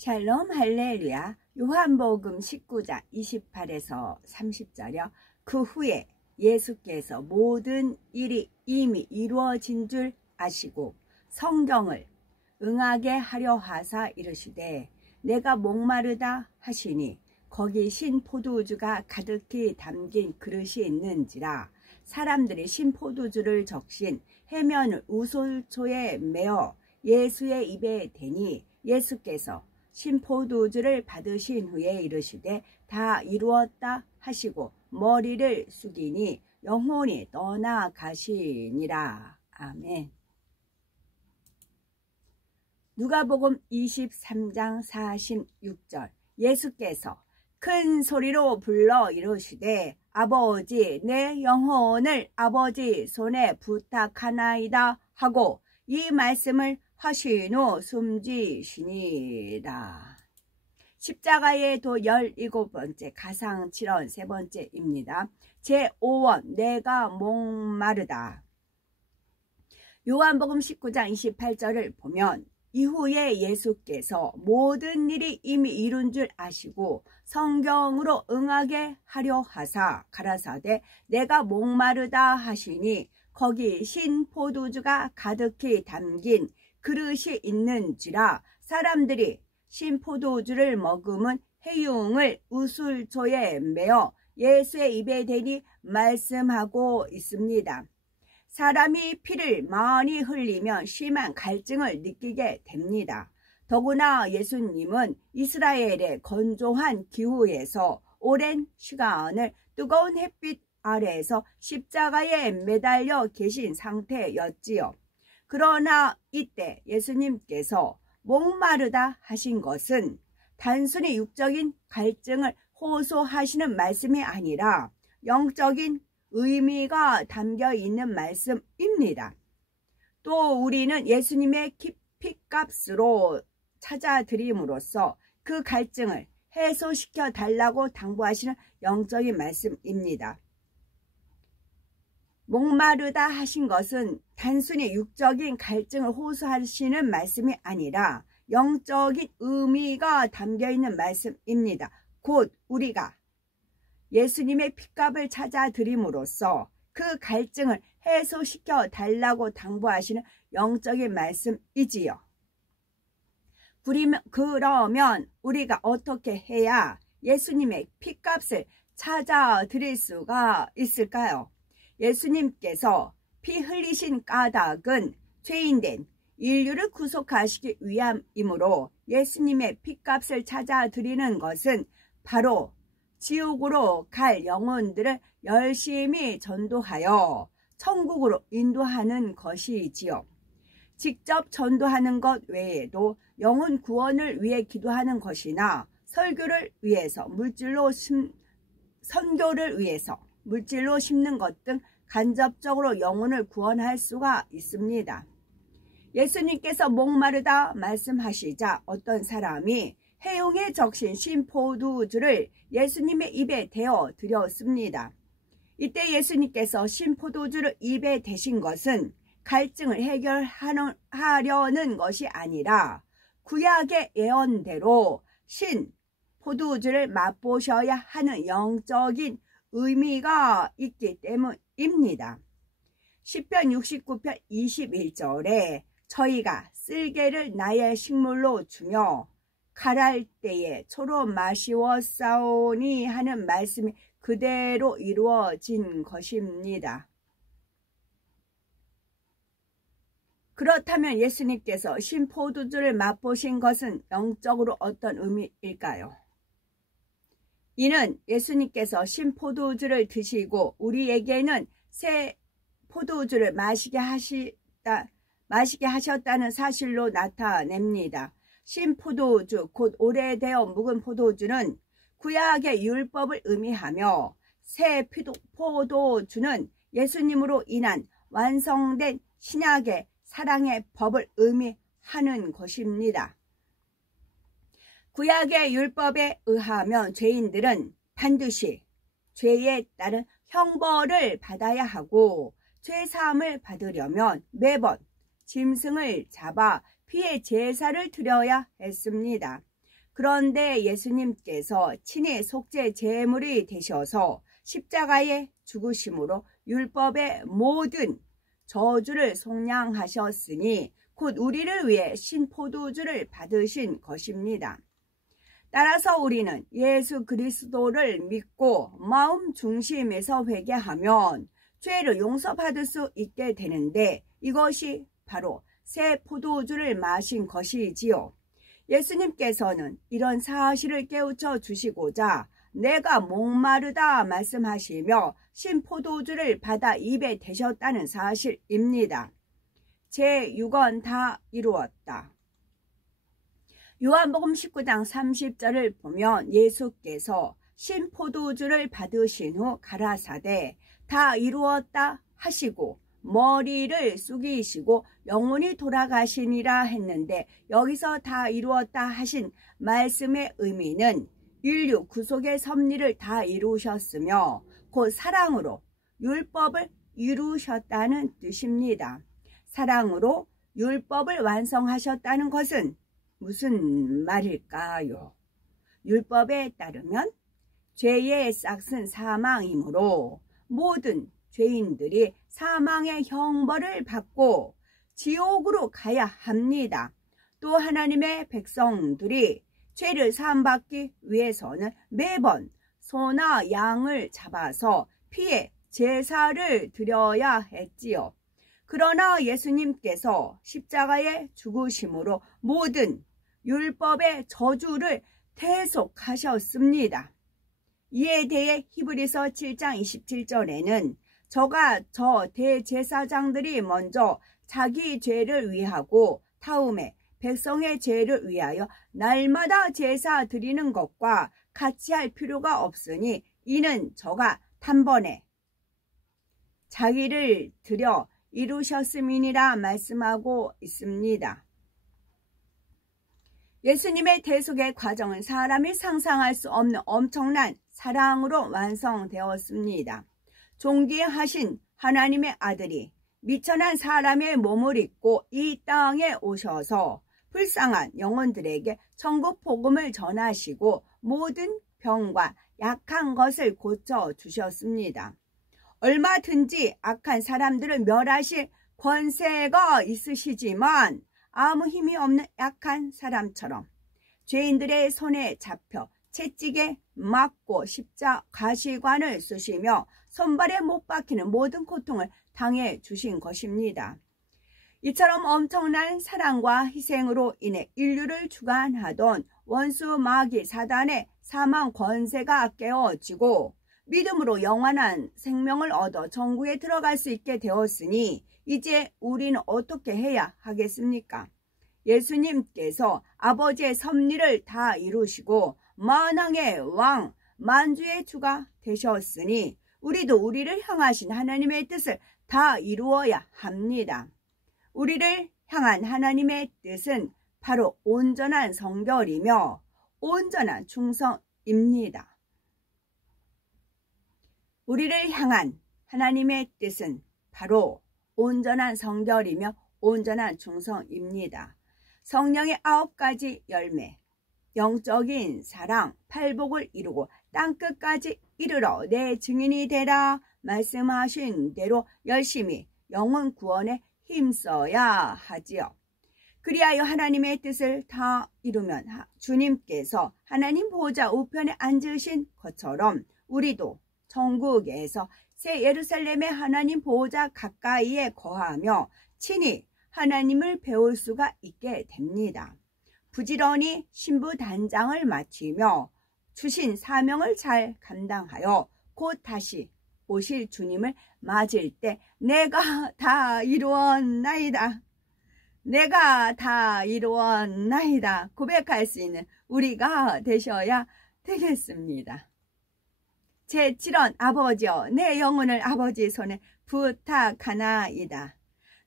샬롬 할렐루야. 요한복음 19장 28에서 30절이요. 그 후에 예수께서 모든 일이 이미 이루어진 줄 아시고 성경을 응하게 하려 하사 이르시되 내가 목마르다 하시니 거기 신 포도주가 가득히 담긴 그릇이 있는지라. 사람들이 신 포도주를 적신 해면을 우솔초에 메어 예수의 입에 대니 예수께서 신포도주를 받으신 후에 이르시되 다 이루었다 하시고 머리를 숙이니 영혼이 떠나가시니라. 아멘. 누가복음 23장 46절. 예수께서 큰 소리로 불러 이르시되 아버지 내 영혼을 아버지 손에 부탁하나이다 하고 이 말씀을 하신 후 숨지시니라. 십자가의 도 17번째 가상칠언 세 번째입니다. 제5원 내가 목마르다. 요한복음 19장 28절을 보면 이후에 예수께서 모든 일이 이미 이룬 줄 아시고 성경으로 응하게 하려 하사 가라사대 내가 목마르다 하시니 거기 신 포도주가 가득히 담긴 그릇이 있는지라. 사람들이 신 포도주를 머금은 해융을 우슬초에 메어 예수의 입에 대니 말씀하고 있습니다. 사람이 피를 많이 흘리면 심한 갈증을 느끼게 됩니다. 더구나 예수님은 이스라엘의 건조한 기후에서 오랜 시간을 뜨거운 햇빛 아래에서 십자가에 매달려 계신 상태였지요. 그러나 이때 예수님께서 목마르다 하신 것은 단순히 육적인 갈증을 호소하시는 말씀이 아니라 영적인 의미가 담겨 있는 말씀입니다. 또 우리는 예수님의 피값으로 찾아드림으로써 그 갈증을 해소시켜 달라고 당부하시는 영적인 말씀입니다. 목마르다 하신 것은 단순히 육적인 갈증을 호소하시는 말씀이 아니라 영적인 의미가 담겨있는 말씀입니다. 곧 우리가 예수님의 피값을 찾아드림으로써 그 갈증을 해소시켜 달라고 당부하시는 영적인 말씀이지요. 그러면 우리가 어떻게 해야 예수님의 피값을 찾아드릴 수가 있을까요? 예수님께서 피 흘리신 까닭은 죄인된 인류를 구속하시기 위함이므로 예수님의 피값을 찾아드리는 것은 바로 지옥으로 갈 영혼들을 열심히 전도하여 천국으로 인도하는 것이지요. 직접 전도하는 것 외에도 영혼 구원을 위해 기도하는 것이나 설교를 위해서 선교를 위해서 물질로 심는 것 등 간접적으로 영혼을 구원할 수가 있습니다. 예수님께서 목마르다 말씀하시자 어떤 사람이 해용에 적신 신포도주를 예수님의 입에 대어 드렸습니다. 이때 예수님께서 신포도주를 입에 대신 것은 갈증을 해결하려는 것이 아니라 구약의 예언대로 신포도주를 맛보셔야 하는 영적인 의미가 있기 때문입니다. 시편 69편 21절에 저희가 쓸개를 나의 식물로 주며 칼할 때에 초로 마시웠사오니 하는 말씀이 그대로 이루어진 것입니다. 그렇다면 예수님께서 신포도주를 맛보신 것은 영적으로 어떤 의미일까요? 이는 예수님께서 신포도주를 드시고 우리에게는 새 포도주를 마시게 하셨다는 사실로 나타냅니다. 신포도주 곧 오래되어 묵은 포도주는 구약의 율법을 의미하며 새 포도주는 예수님으로 인한 완성된 신약의 사랑의 법을 의미하는 것입니다. 구약의 율법에 의하면 죄인들은 반드시 죄에 따른 형벌을 받아야 하고 죄사함을 받으려면 매번 짐승을 잡아 피의 제사를 드려야 했습니다. 그런데 예수님께서 친히 속죄 제물이 되셔서 십자가에 죽으심으로 율법의 모든 저주를 속량하셨으니 곧 우리를 위해 신포도주를 받으신 것입니다. 따라서 우리는 예수 그리스도를 믿고 마음 중심에서 회개하면 죄를 용서받을 수 있게 되는데 이것이 바로 새 포도주를 마신 것이지요. 예수님께서는 이런 사실을 깨우쳐 주시고자 내가 목마르다 말씀하시며 신포도주를 받아 입에 대셨다는 사실입니다. 제6권 다 이루었다. 요한복음 19장 30절을 보면 예수께서 신포도주를 받으신 후 가라사대 다 이루었다 하시고 머리를 숙이시고 영혼이 돌아가시니라 했는데 여기서 다 이루었다 하신 말씀의 의미는 인류 구속의 섭리를 다 이루셨으며 곧 사랑으로 율법을 이루셨다는 뜻입니다. 사랑으로 율법을 완성하셨다는 것은 무슨 말일까요? 율법에 따르면 죄의 싹은 사망이므로 모든 죄인들이 사망의 형벌을 받고 지옥으로 가야 합니다. 또 하나님의 백성들이 죄를 사함받기 위해서는 매번 소나 양을 잡아서 피해 제사를 드려야 했지요. 그러나 예수님께서 십자가에 죽으심으로 모든 율법의 저주를 대속하셨습니다. 이에 대해 히브리서 7장 27절에는 저가 저 대제사장들이 먼저 자기 죄를 위하고 다음에 백성의 죄를 위하여 날마다 제사 드리는 것과 같이 할 필요가 없으니 이는 저가 단번에 자기를 드려 이루셨음이니라 말씀하고 있습니다. 예수님의 대속의 과정은 사람이 상상할 수 없는 엄청난 사랑으로 완성되었습니다. 존귀하신 하나님의 아들이 미천한 사람의 몸을 입고 이 땅에 오셔서 불쌍한 영혼들에게 천국 복음을 전하시고 모든 병과 약한 것을 고쳐주셨습니다. 얼마든지 악한 사람들을 멸하실 권세가 있으시지만 아무 힘이 없는 약한 사람처럼 죄인들의 손에 잡혀 채찍에 맞고 십자 가시관을 쓰시며 손발에 못 박히는 모든 고통을 당해 주신 것입니다. 이처럼 엄청난 사랑과 희생으로 인해 인류를 주관하던 원수 마귀 사단의 사망 권세가 깨어지고 믿음으로 영원한 생명을 얻어 천국에 들어갈 수 있게 되었으니 이제 우리는 어떻게 해야 하겠습니까? 예수님께서 아버지의 섭리를 다 이루시고 만왕의 왕, 만주의 주가 되셨으니 우리도 우리를 향하신 하나님의 뜻을 다 이루어야 합니다. 우리를 향한 하나님의 뜻은 바로 온전한 성결이며 온전한 충성입니다. 우리를 향한 하나님의 뜻은 바로 온전한 성결이며 온전한 충성입니다. 성령의 9가지 열매, 영적인 사랑, 팔복을 이루고 땅끝까지 이르러 내 증인이 되라 말씀하신 대로 열심히 영혼 구원에 힘써야 하지요. 그리하여 하나님의 뜻을 다 이루면 주님께서 하나님 보좌 우편에 앉으신 것처럼 우리도 천국에서 새 예루살렘의 하나님 보호자 가까이에 거하며 친히 하나님을 배울 수가 있게 됩니다. 부지런히 신부 단장을 마치며 주신 사명을 잘 감당하여 곧 다시 오실 주님을 맞을 때 내가 다 이루었나이다. 내가 다 이루었나이다. 고백할 수 있는 우리가 되셔야 되겠습니다. 제7원 아버지여 내 영혼을 아버지 손에 부탁하나이다.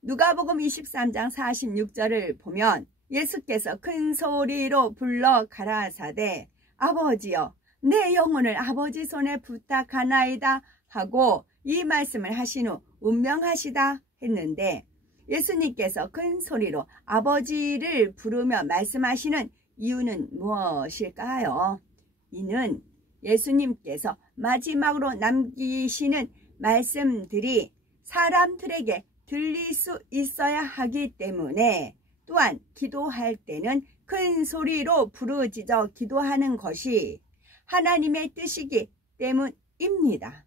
누가복음 23장 46절을 보면 예수께서 큰 소리로 불러 가라사대 아버지여 내 영혼을 아버지 손에 부탁하나이다 하고 이 말씀을 하신 후 운명하시다 했는데 예수님께서 큰 소리로 아버지를 부르며 말씀하시는 이유는 무엇일까요? 이는 예수님께서 마지막으로 남기시는 말씀들이 사람들에게 들릴 수 있어야 하기 때문에, 또한 기도할 때는 큰 소리로 부르짖어 기도하는 것이 하나님의 뜻이기 때문입니다.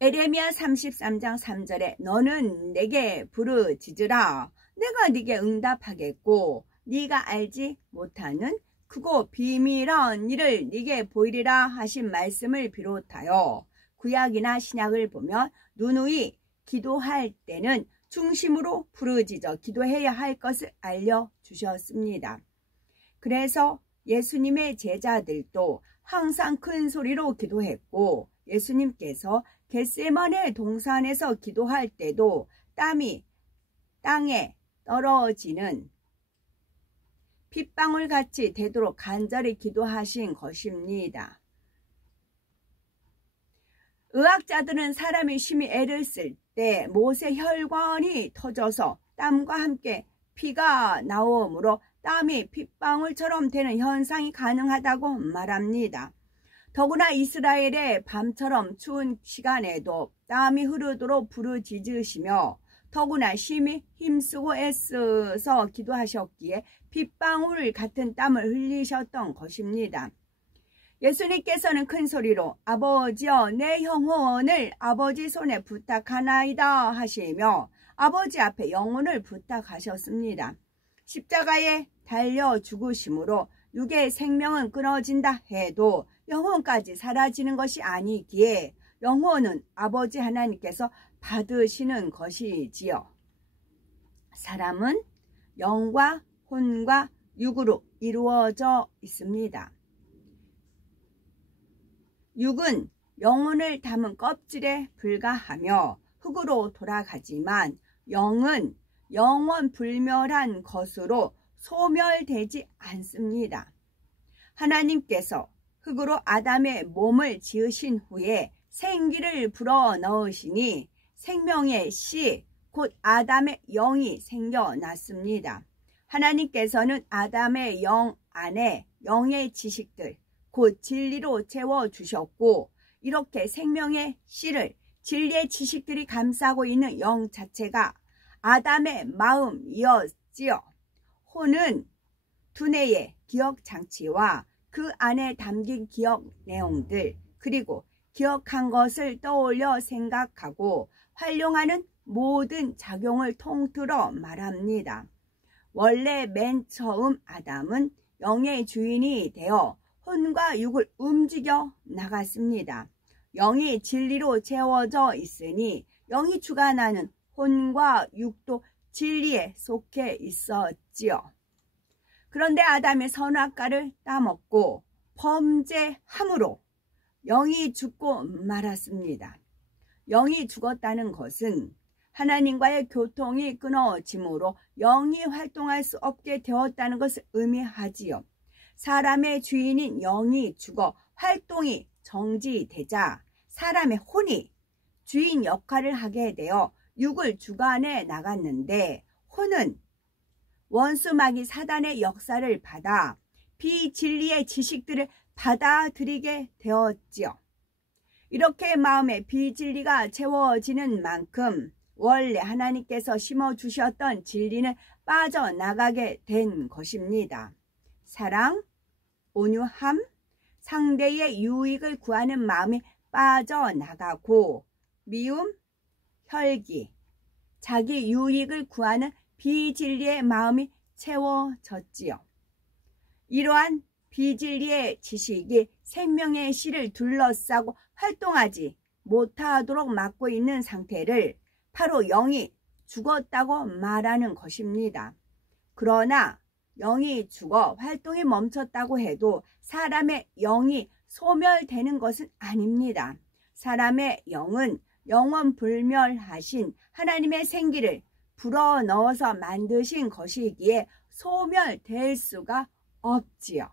에레미야 33장 3절에 너는 내게 부르짖으라. 내가 네게 응답하겠고 네가 알지 못하는 크고 비밀한 일을 네게 보이리라 하신 말씀을 비롯하여 구약이나 신약을 보면 누누이 기도할 때는 중심으로 부르짖어 기도해야 할 것을 알려주셨습니다. 그래서 예수님의 제자들도 항상 큰 소리로 기도했고, 예수님께서 겟세마네 동산에서 기도할 때도 땀이 땅에 떨어지는 핏방울 같이 되도록 간절히 기도하신 것입니다. 의학자들은 사람이 심히 애를 쓸 때 못의 혈관이 터져서 땀과 함께 피가 나오므로 땀이 핏방울처럼 되는 현상이 가능하다고 말합니다. 더구나 이스라엘의 밤처럼 추운 시간에도 땀이 흐르도록 부르짖으시며 더구나 심히 힘쓰고 애써서 기도하셨기에 핏방울 같은 땀을 흘리셨던 것입니다. 예수님께서는 큰 소리로 아버지여 내 영혼을 아버지 손에 부탁하나이다 하시며 아버지 앞에 영혼을 부탁하셨습니다. 십자가에 달려 죽으심으로 육의 생명은 끊어진다 해도 영혼까지 사라지는 것이 아니기에 영혼은 아버지 하나님께서 받으시는 것이지요. 사람은 영과 혼과 육으로 이루어져 있습니다. 육은 영혼을 담은 껍질에 불과하며 흙으로 돌아가지만 영은 영원 불멸한 것으로 소멸되지 않습니다. 하나님께서 흙으로 아담의 몸을 지으신 후에 생기를 불어넣으시니 생명의 씨, 곧 아담의 영이 생겨났습니다. 하나님께서는 아담의 영 안에 영의 지식들, 곧 진리로 채워주셨고 이렇게 생명의 씨를 진리의 지식들이 감싸고 있는 영 자체가 아담의 마음이었지요. 혼은 두뇌의 기억장치와 그 안에 담긴 기억 내용들 그리고 기억한 것을 떠올려 생각하고 활용하는 모든 작용을 통틀어 말합니다. 원래 맨 처음 아담은 영의 주인이 되어 혼과 육을 움직여 나갔습니다. 영이 진리로 채워져 있으니 영이 주관하는 혼과 육도 진리에 속해 있었지요. 그런데 아담이 선악과를 따먹고 범죄함으로 영이 죽고 말았습니다. 영이 죽었다는 것은 하나님과의 교통이 끊어짐으로 영이 활동할 수 없게 되었다는 것을 의미하지요. 사람의 주인인 영이 죽어 활동이 정지되자 사람의 혼이 주인 역할을 하게 되어 육을 주관해 나갔는데 혼은 원수마귀 사단의 역사를 받아 비진리의 지식들을 받아들이게 되었지요. 이렇게 마음에 비진리가 채워지는 만큼 원래 하나님께서 심어주셨던 진리는 빠져나가게 된 것입니다. 사랑, 온유함, 상대의 유익을 구하는 마음이 빠져나가고 미움, 혈기, 자기 유익을 구하는 비진리의 마음이 채워졌지요. 이러한 비진리의 지식이 생명의 씨를 둘러싸고 활동하지 못하도록 막고 있는 상태를 바로 영이 죽었다고 말하는 것입니다. 그러나 영이 죽어 활동이 멈췄다고 해도 사람의 영이 소멸되는 것은 아닙니다. 사람의 영은 영원 불멸하신 하나님의 생기를 불어넣어서 만드신 것이기에 소멸될 수가 없지요.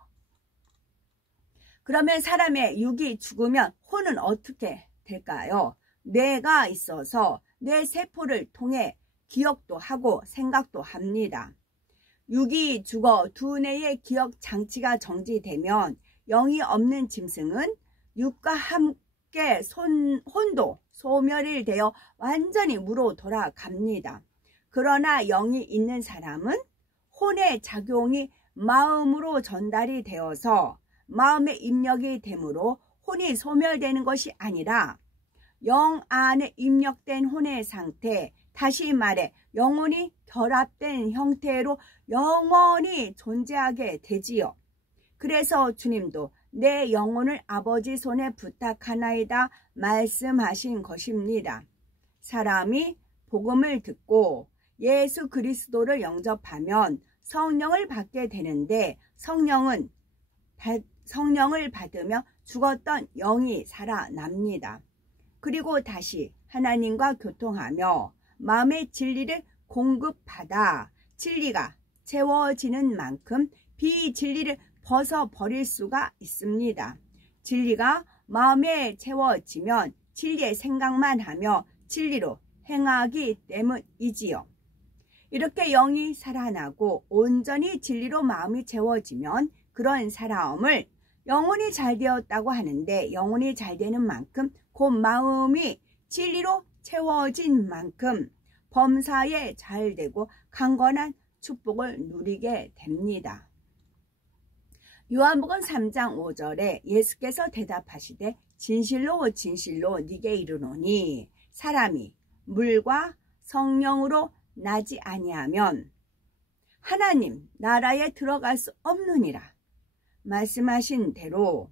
그러면 사람의 육이 죽으면 혼은 어떻게 될까요? 뇌가 있어서 뇌 세포를 통해 기억도 하고 생각도 합니다. 육이 죽어 두뇌의 기억 장치가 정지되면 영이 없는 짐승은 육과 함께 혼도 소멸이 되어 완전히 무로 돌아갑니다. 그러나 영이 있는 사람은 혼의 작용이 마음으로 전달이 되어서 마음의 입력이 되므로 혼이 소멸되는 것이 아니라 영 안에 입력된 혼의 상태, 다시 말해 영혼이 결합된 형태로 영원히 존재하게 되지요. 그래서 주님도 내 영혼을 아버지 손에 부탁하나이다 말씀하신 것입니다. 사람이 복음을 듣고 예수 그리스도를 영접하면 성령을 받게 되는데 성령을 받으며 죽었던 영이 살아납니다. 그리고 다시 하나님과 교통하며 마음의 진리를 공급받아 진리가 채워지는 만큼 비진리를 벗어버릴 수가 있습니다. 진리가 마음에 채워지면 진리의 생각만 하며 진리로 행하기 때문이지요. 이렇게 영이 살아나고 온전히 진리로 마음이 채워지면 그런 사람을 영혼이 잘 되었다고 하는데, 영혼이 잘 되는 만큼 곧 마음이 진리로 채워진 만큼 범사에 잘 되고 강건한 축복을 누리게 됩니다. 요한복음 3장 5절에 예수께서 대답하시되 진실로 진실로 네게 이르노니 사람이 물과 성령으로 나지 아니하면 하나님 나라에 들어갈 수 없느니라 말씀하신 대로,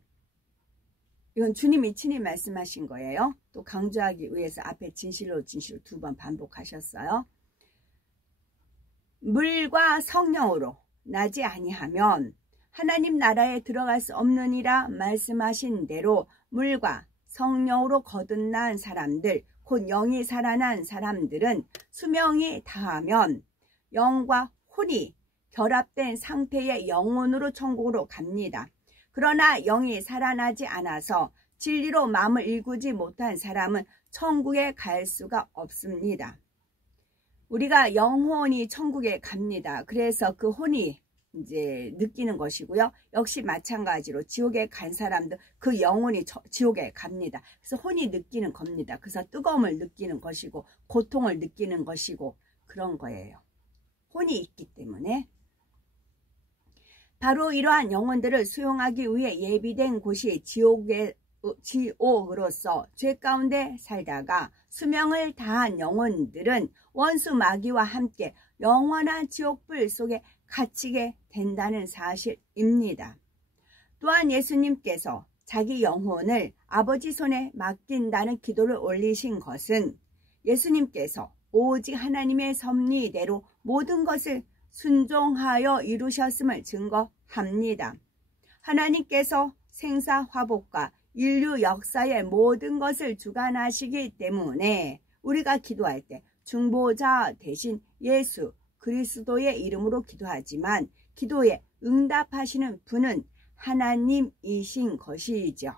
이건 주님이 친히 말씀하신 거예요. 또 강조하기 위해서 앞에 진실로 진실로 2번 반복하셨어요. 물과 성령으로 나지 아니하면 하나님 나라에 들어갈 수 없느니라 말씀하신 대로 물과 성령으로 거듭난 사람들, 곧 영이 살아난 사람들은 수명이 다하면 영과 혼이 결합된 상태의 영혼으로 천국으로 갑니다. 그러나 영이 살아나지 않아서 진리로 마음을 일구지 못한 사람은 천국에 갈 수가 없습니다. 우리가 영혼이 천국에 갑니다. 그래서 그 혼이 이제 느끼는 것이고요. 역시 마찬가지로 지옥에 간 사람도 그 영혼이 지옥에 갑니다. 그래서 혼이 느끼는 겁니다. 그래서 뜨거움을 느끼는 것이고 고통을 느끼는 것이고 그런 거예요. 혼이 있기 때문에. 바로 이러한 영혼들을 수용하기 위해 예비된 곳이 지옥으로서 죄 가운데 살다가 수명을 다한 영혼들은 원수 마귀와 함께 영원한 지옥불 속에 갇히게 된다는 사실입니다. 또한 예수님께서 자기 영혼을 아버지 손에 맡긴다는 기도를 올리신 것은 예수님께서 오직 하나님의 섭리대로 모든 것을 순종하여 이루셨음을 증거합니다. 하나님께서 생사화복과 인류 역사의 모든 것을 주관하시기 때문에 우리가 기도할 때 중보자 대신 예수 그리스도의 이름으로 기도하지만 기도에 응답하시는 분은 하나님이신 것이죠.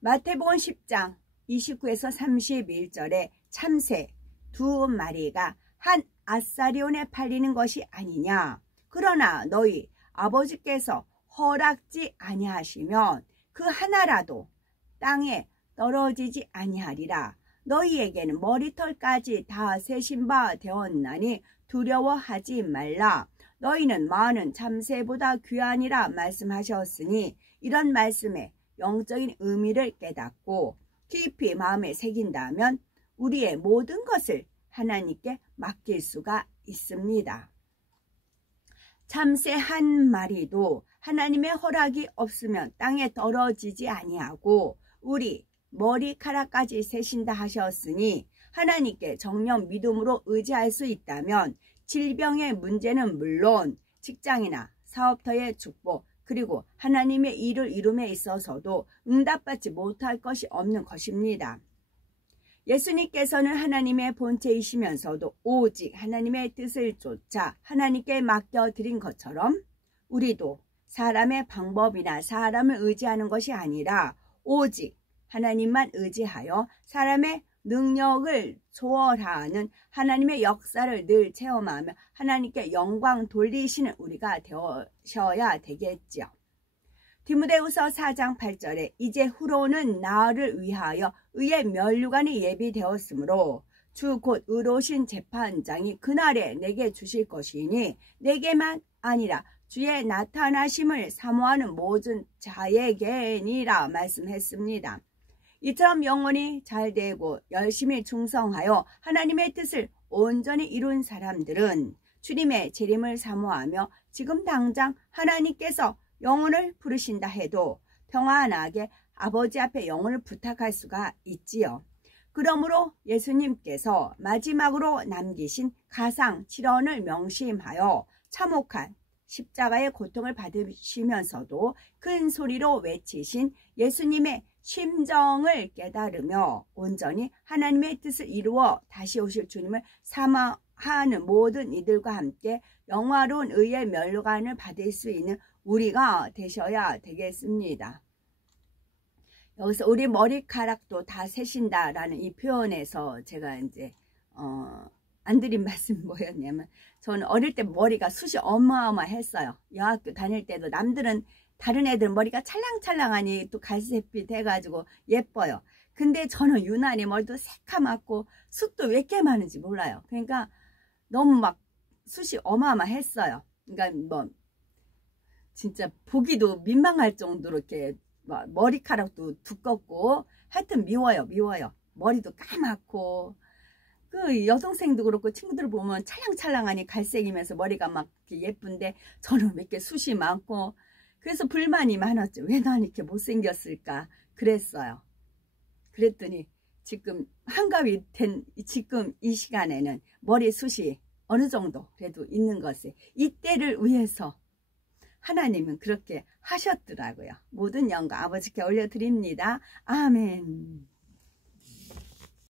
마태복음 10장 29에서 31절에 참새 2마리가 한 아사리온에 팔리는 것이 아니냐. 그러나 너희 아버지께서 허락지 아니하시면 그 하나라도 땅에 떨어지지 아니하리라. 너희에게는 머리털까지 다 세신 바 되었나니 두려워하지 말라. 너희는 많은 참새보다 귀하니라 말씀하셨으니, 이런 말씀에 영적인 의미를 깨닫고 깊이 마음에 새긴다면 우리의 모든 것을 하나님께 맡길 수가 있습니다. 참새 한 마리도 하나님의 허락이 없으면 땅에 떨어지지 아니하고 우리 머리카락까지 세신다 하셨으니, 하나님께 정녕 믿음으로 의지할 수 있다면 질병의 문제는 물론 직장이나 사업터의 축복, 그리고 하나님의 일을 이룸에 있어서도 응답받지 못할 것이 없는 것입니다. 예수님께서는 하나님의 본체이시면서도 오직 하나님의 뜻을 쫓아 하나님께 맡겨드린 것처럼 우리도 사람의 방법이나 사람을 의지하는 것이 아니라 오직 하나님만 의지하여 사람의 능력을 초월하는 하나님의 역사를 늘 체험하며 하나님께 영광 돌리시는 우리가 되셔야 되겠지요. 디모데후서 4장 8절에 이제 후로는 나를 위하여 의의 면류관이 예비되었으므로 주 곧 의로우신 재판장이 그날에 내게 주실 것이니 내게만 아니라 주의 나타나심을 사모하는 모든 자에게니라 말씀했습니다. 이처럼 영원히 잘되고 열심히 충성하여 하나님의 뜻을 온전히 이룬 사람들은 주님의 재림을 사모하며 지금 당장 하나님께서 영혼을 부르신다 해도 평안하게 아버지 앞에 영혼을 부탁할 수가 있지요. 그러므로 예수님께서 마지막으로 남기신 가상 7원을 명심하여 참혹한 십자가의 고통을 받으시면서도 큰 소리로 외치신 예수님의 심정을 깨달으며 온전히 하나님의 뜻을 이루어 다시 오실 주님을 사모하는 모든 이들과 함께 영화로운 의의 면류관을 받을 수 있는 우리가 되셔야 되겠습니다. 여기서 우리 머리카락도 다 새신다라는 이 표현에서 제가 이제 안 드린 말씀이 뭐였냐면, 저는 어릴 때 머리가 숱이 어마어마했어요. 여학교 다닐 때도 남들은 다른 애들은 머리가 찰랑찰랑하니 또 갈색빛 해가지고 예뻐요. 근데 저는 유난히 머리도 새카맣고 숱도 왜 이렇게 많은지 몰라요. 그러니까 너무 막 숱이 어마어마했어요. 그러니까 뭐 진짜 보기도 민망할 정도로 이렇게 머리카락도 두껍고 하여튼 미워요. 머리도 까맣고 그 여동생도 그렇고 친구들 보면 찰랑찰랑하니 갈색이면서 머리가 막 예쁜데 저는 왜 이렇게 숱이 많고 그래서 불만이 많았죠. 왜 난 이렇게 못생겼을까 그랬어요. 그랬더니 지금 한갑이 된 지금 이 시간에는 머리 숱이 어느 정도 그래도 있는 것을 이때를 위해서 하나님은 그렇게 하셨더라고요. 모든 영광 아버지께 올려드립니다. 아멘.